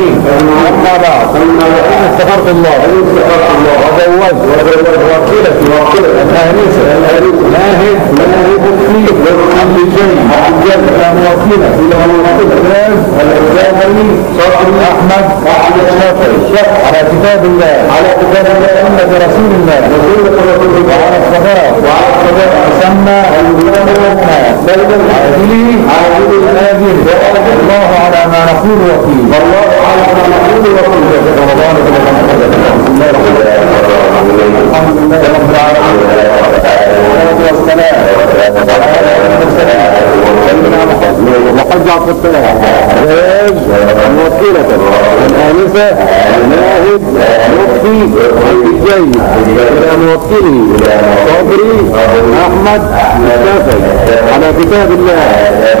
عليه. أما بعد فإن استغفرت الله وزوجت وكلتي الآنسة ناهد عبد الجيد موكلة الأستاذ صدري أحمد الشافعي على كتاب الله سنة رسول الله وعلى الصلاة يسمى عاجله الآجل. الله على ما نقول وكيل. الحمد لله رب العالمين والصلاة وحج الفتاة زواج موكلة الآنسة ناهد مفتي الجيد إلى موكلي صبري أحمد الشافعي على كتاب الله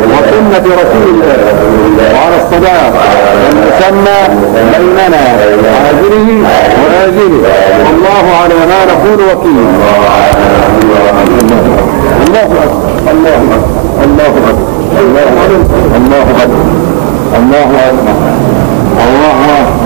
وسنة رسول الله وعلى الصداق المسمى بيننا عاجله وآجله. الله على ما نقول وكيل. الله أكبر الله أكبر الله أكبر الله أكبر الله أكبر الله أكبر الله أكبر.